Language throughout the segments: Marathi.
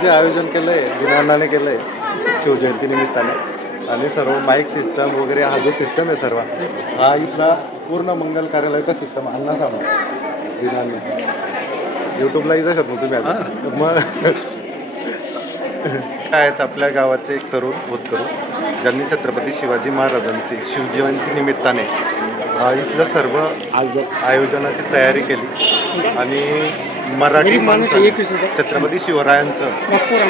जे आयोजन केलं आहे दिनांनाने केलं आहे शिवजयंती निमित्ताने. आणि सर्व माईक सिस्टम वगैरे हा जो सिस्टम आहे सर्व हा इथला पूर्ण मंगल कार्यालयाचा सिस्टम अण्णा सांगा दिनांनी यूट्यूबला इथं शकत मग तुम्ही आता. मग काय आहेत आपल्या गावाचे एक तरुण होतकरू ज्यांनी छत्रपती शिवाजी महाराजांची शिवजयंती निमित्ताने इथलं सर्व आयोजनाची तयारी केली. आणि मराठी माणसं छत्रपती शिवरायांचं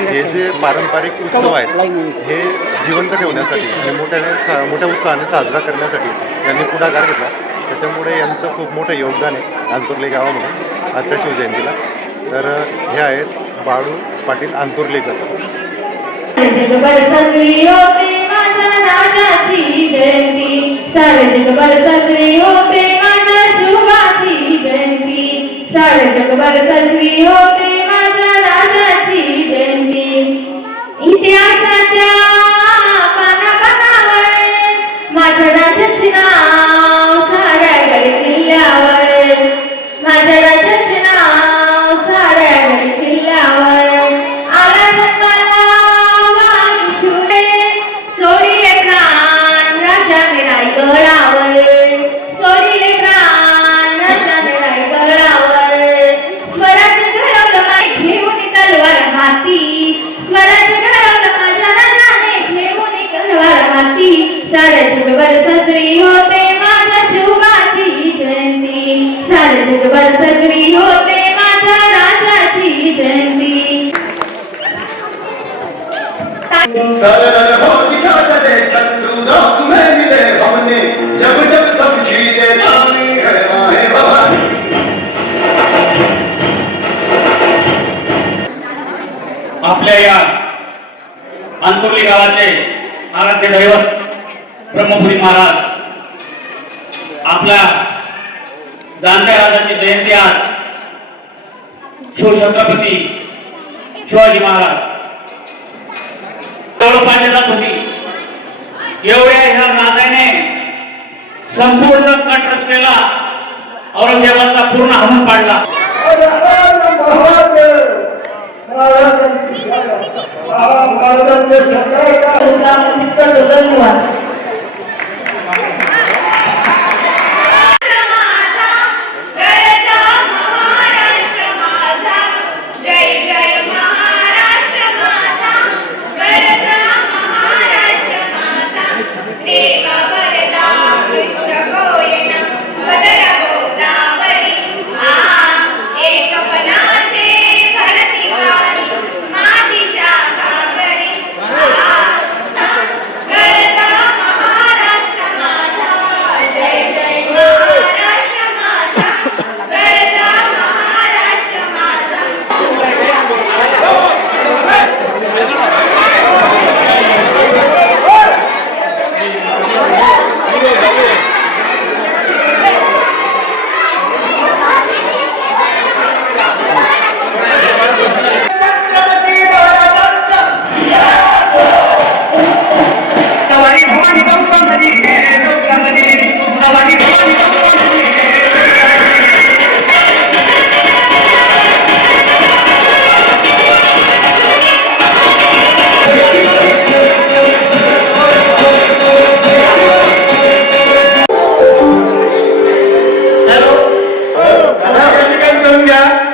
हे जे पारंपरिक उत्सव आहेत हे जिवंत ठेवण्यासाठी आणि मोठ्याने सा- मोठ्या उत्साहाने साजरा करण्यासाठी यांनी पुढाकार घेतला. त्याच्यामुळे यांचं खूप मोठं योगदान आहे आंतुर्ली गावामध्ये आजच्या शिवजयंतीला. तर हे आहेत बाळू पाटील आंतुर्लीकर. जगभर सगळी होते माझ्या राजाची जयंती सारे जगभर सगळी होते माझ्या शुभाची जयंती सारे जगभर सगळी होते माझ्या राजाची जयंती इतिहासाच्या पानापानावर माझ्या राजाचे नाव जगभर सगळी होते माझ्या शिवबाची जयंती सारे जगभर सगळी होते माझ्या राजाची जयंती सरल हो दिखाते शत्रु दुख में मिले हमने जब जब सब जीते जाने है माहे भवानी आपल्या या आंतुर्ली गावाचे आराध्य दैवत ब्रह्मपुरी महाराज आपल्या जाणत्या राजाची जयंती आज शिवछत्रपती शिवाजी महाराज पाहिजे जात होती एवढ्या ह्या नात्याने संपूर्ण कट रचलेला औरंगजेबाचा पूर्ण हमून पाडला. जय. ஆயிட்டா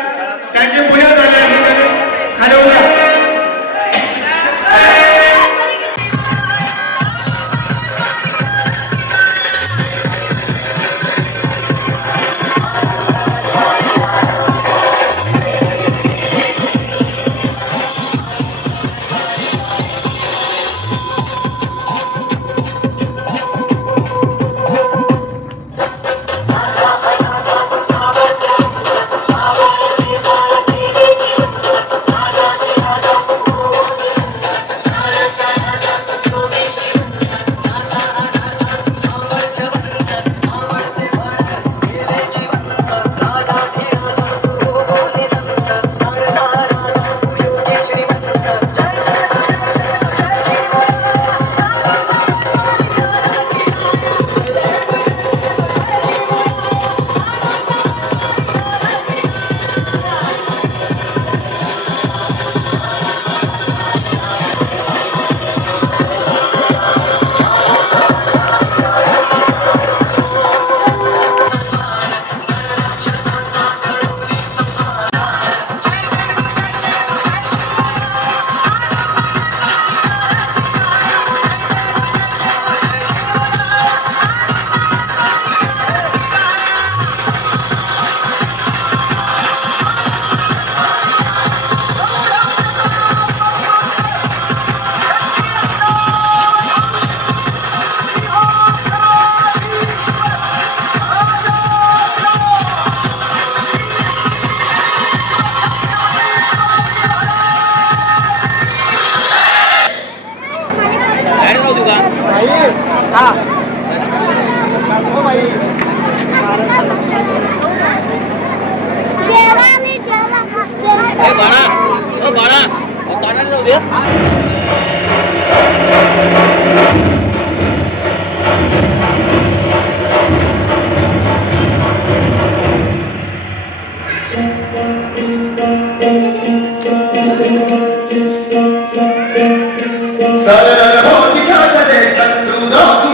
सरल हो दिखा चले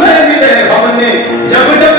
में मिले हमने जब जब